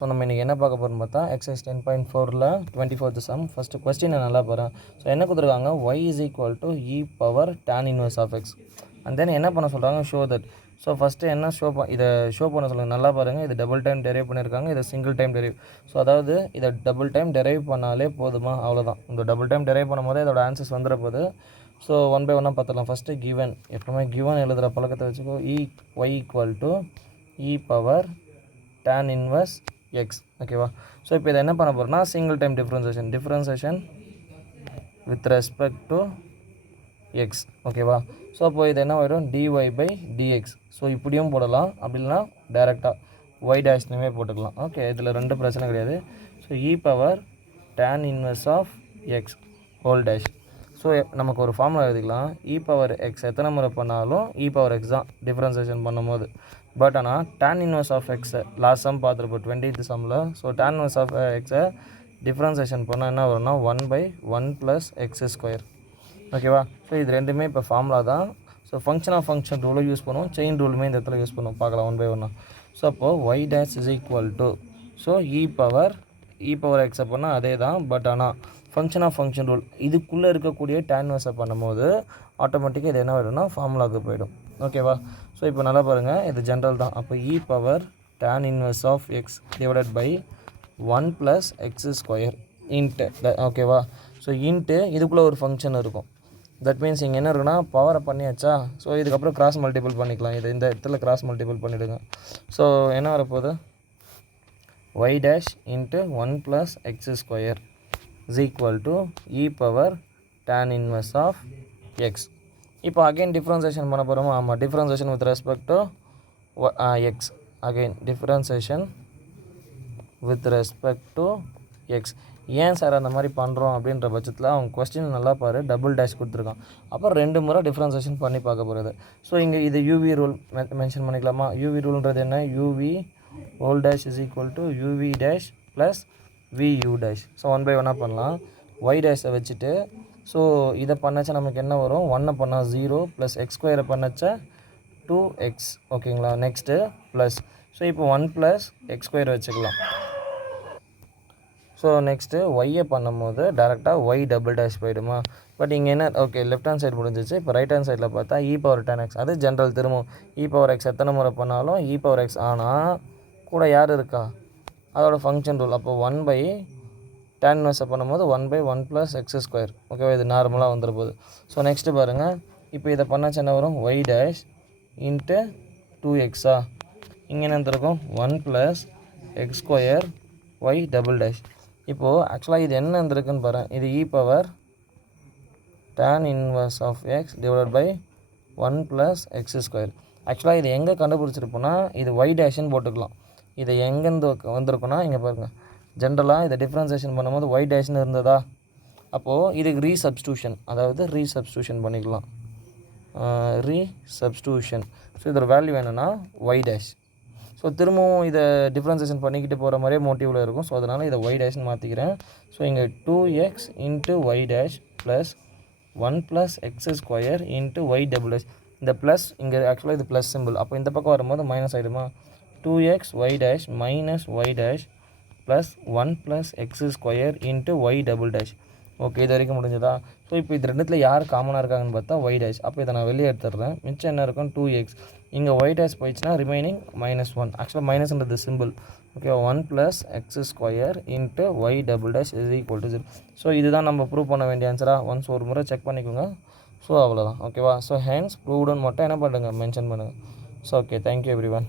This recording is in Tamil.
ஸோ நம்ம இன்றைக்கி என்ன பார்க்க போகிறோம்னு பார்த்தா எக்ஸசைஸ் 10.4ல் 24th சம். ஃபஸ்ட்டு கொஸ்டினை நல்லா பாரு. ஸோ என்ன கொடுத்துருக்காங்க, y is equal to e power tan inverse of x. And then என்ன பண்ண சொல்கிறாங்க, ஷோ தட். ஸோ ஃபஸ்ட்டு என்ன இதை ஷோ பண்ண சொல்லுங்கள். நல்லா பாருங்கள், இது டபுள் டைம் டெரைவ் பண்ணியிருக்காங்க, இது சிங்கிள் டைம் டெரைவ். ஸோ அதாவது இதை டபுள் டைம் டெரைவ் பண்ணாலே போதுமா, அவ்வளோதான். இந்த டபுள் டைம் டெரைவ் பண்ணும் போதே இதோட ஆன்சர்ஸ் வந்துட போகுது. ஸோ ஒன் பை ஒன்னாக பார்த்துக்கலாம். ஃபஸ்ட்டு கிவன், எப்போவுமே கிவன் எழுதுகிற பழக்கத்தை வச்சுக்கோ. y equal to e power tan inverse X. ஓகேவா. ஸோ இப்போ இதை என்ன பண்ண போகிறோம்னா, single time differentiation with respect to X. ஓகேவா. ஸோ அப்போ இது என்ன வரும், dy பை dx. ஸோ இப்படியும் போடலாம், அப்படி இல்லைனா டேரெக்டாக y டேஷ்னுமே போட்டுக்கலாம். ஓகே, இதில் ரெண்டு பிரச்சனை கிடையாது. So e power tan inverse of x whole dash. So நமக்கு ஒரு ஃபார்முலா எழுதிக்கலாம். இ பவர் எக்ஸ் எத்தனை முறை பண்ணாலும் இ பவர் எக்ஸ் தான் டிஃப்ரென்சேஷன் பண்ணும்போது. பட் ஆனால் tan இன்வர்ஸ் ஆஃப் எக்ஸை லாஸ்ட் சம் பார்த்துருப்போம் 20th சம்மில். ஸோ tan இன்வர்ஸ் ஆஃப் எக்ஸை டிஃப்ரென்சேஷன் பண்ணால் என்ன வரும்னா 1/1 + x². ஓகேவா. ஸோ இது ரெண்டுமே இப்போ ஃபார்முலா தான். ஸோ ஃபங்க்ஷன் ஆஃப் ஃபங்க்ஷன் ரூலும் யூஸ் பண்ணுவோம், செயின் ரூலுமே இந்த இடத்துல யூஸ் பண்ணுவோம். பார்க்கலாம் 1 by 1. ஸோ அப்போது y dash is equal to, so e power எக்ஸை பண்ணால் அதே தான். பட் ஆனால் ஃபங்க்ஷன் ஆஃப் ஃபங்க்ஷன் ரூல் இதுக்குள்ளே இருக்கக்கூடிய tan இன்வர்ஸை பண்ணும்போது ஆட்டோமேட்டிக்காக இது என்ன வரும்னா ஃபார்முலாவுக்கு போயிடும். ஓகேவா. ஸோ இப்போ நல்லா பாருங்கள், இது ஜென்ரல் தான். அப்போ e power tan inverse of x divided by 1 + x² into. ஓகேவா. ஸோ இன்ட்டு இதுக்குள்ளே ஒரு ஃபங்க்ஷன் இருக்கும். தட் மீன்ஸ் இங்கே என்ன இருக்குன்னா பவரை பண்ணியாச்சா. ஸோ இதுக்கப்புறம் கிராஸ் மல்டிபிள் பண்ணிக்கலாம். இது இந்த இடத்துல கிராஸ் மல்டிபிள் பண்ணிவிடுங்க. ஸோ என்ன வரப்போகுது, y dash into 1 + x² is equal to e power tan inverse of x. இப்போ அகைன் டிஃப்ரென்சேஷன் பண்ண போகிறோமா. ஆமாம், differentiation with respect to x. Again differentiation with respect to x. ஏன் சார் அந்த மாதிரி பண்ணுறோம் அப்படின்ற பட்சத்தில் அவங்க கொஸ்டின் நல்லா பாரு, டபுள் டேஷ் கொடுத்துருக்கான். அப்புறம் 2 முறை டிஃப்ரென்சேஷன் பண்ணி பார்க்க போகிறது. ஸோ இங்கே இது யூவி ரூல் மென்ஷன் பண்ணிக்கலாமா. யூவி ரூல்ன்றது என்ன, UV whole dash is equal to UV dash plus view dash. So 1 by 1 பண்ணலாம். y டேஷை வச்சுட்டு, ஸோ இதை பண்ணாச்சா நமக்கு என்ன வரும், 1 பண்ணால் 0 ப்ளஸ் x² பண்ணாச்சா 2x. ஓகேங்களா. Next plus. ஸோ இப்போ 1 + x² வச்சுக்கலாம். ஸோ நெக்ஸ்ட்டு ஒய்யை பண்ணும்போது டேரெக்டாக y டபுள் டேஷ் போயிடுமா. பட் இங்கே என்ன, ஓகே லெஃப்ட் ஹேண்ட் சைடு முடிஞ்சிச்சு. இப்போ ரைட் ஹேண்ட் சைடில் பார்த்தா இ பவர் tan x. அது ஜென்ரல். திரும்பவும் இ பவர் எக்ஸ் எத்தனை முறை பண்ணாலும் இ பவர் எக்ஸ். ஆனால் கூட யார் இருக்கா, அதோட ஃபங்க்ஷன் ரூல். அப்போ 1 by tan இன்வர்ஸை பண்ணும்போது 1/1 + x². ஓகேவா. இது நார்மலாக வந்துட போகுது. ஸோ நெக்ஸ்ட்டு பாருங்கள், இப்போ இதை பண்ணாச்சு என்ன வரும், y டேஷ் இன்ட்டு 2x. இங்கே என்ன இருக்கும், 1 + x² y டபுள் டேஷ். இப்போது ஆக்சுவலாக இது என்ன இருந்திருக்குன்னு பாருங்கள், இது e power tan inverse of x divide by 1 + x². ஆக்சுவலாக இது எங்கே கண்டுபிடிச்சிருப்போன்னா, இது y டேஷ்னு போட்டுக்கலாம். இது எங்கேருந்து வந்திருக்குன்னா, இங்கே பாருங்கள், ஜென்ரலாக இதை டிஃப்ரென்சேஷன் பண்ணும்போது y டேஷ்னு இருந்ததா. அப்போது இதுக்கு ரீசப்ஸ்டியூஷன், அதாவது ரீசப்ஸ்டியூஷன் பண்ணிக்கலாம். ரீசப்ஸ்டியூஷன். ஸோ இதோட வேல்யூ என்னென்னா y டேஷ். ஸோ திரும்பவும் இதை டிஃப்ரென்சேஷன் பண்ணிக்கிட்டு போகிற மாதிரியே மோட்டிவில் இருக்கும். ஸோ அதனால் இதை y டேஷ்னு மாற்றிக்கிறேன். ஸோ இங்கே 2x into y dash plus 1 + x² into y double dash. இந்த ப்ளஸ் இங்கே ஆக்சுவலாக இது ப்ளஸ் சிம்பிள். அப்போ இந்த பக்கம் வரும்போது மைனஸ் ஆகிடுமா. 2x y dash minus y dash plus 1 + x² into y double dash. Okay, இது வரைக்கும் முடிஞ்சதா. ஸோ இப்போ இது ரெண்டுத்தில் யார் காமனாக இருக்காங்கன்னு பார்த்தா y டேஷ். அப்போ இதை நான் வெளியே எடுத்துடுறேன். மிச்சம் என்ன இருக்கும், 2x. இங்கே y டேஷ் போயிடுச்சுன்னா ரிமைனிங் -1. ஆக்சுவலாக மைனஸ்ன்றது simple. Okay, 1 + x² into y double dash is equal to 0. So இதுதான் நம்ம ப்ரூவ் பண்ண வேண்டிய ஆன்சராக. ஒன்ஸ் ஒரு முறை செக் பண்ணிக்கோங்க. ஸோ அவ்வளோதான். ஓகேவா. ஸோ ஹேண்ட்ஸ் ப்ரூவ்டுன்னு மட்டும் என்ன பண்ணுங்கள், மென்ஷன் பண்ணுங்கள். So okay, thank you every one.